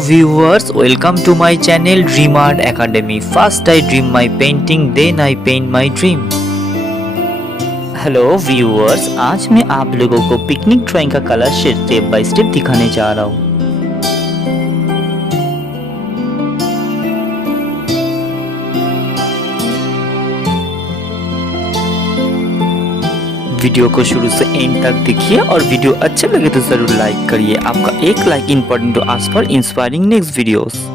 Viewers, welcome to my channel Dream Art Academy. First I dream my painting, then I paint my dream. Hello viewers, आज मैं आप लोगों को picnic drawing का colour shade step by step दिखाने जा रहा हूँ। वीडियो को शुरू से एंड तक देखिए और वीडियो अच्छे लगे तो जरूर लाइक करिए। आपका एक like important to ask for inspiring next videos.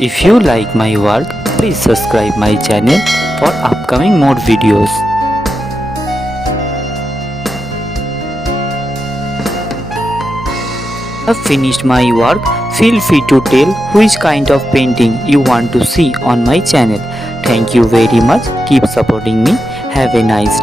If you like my work, please subscribe my channel for upcoming more videos. Have finished my work, feel free to tell which kind of painting you want to see on my channel. Thank you very much. Keep supporting me. Have a nice day.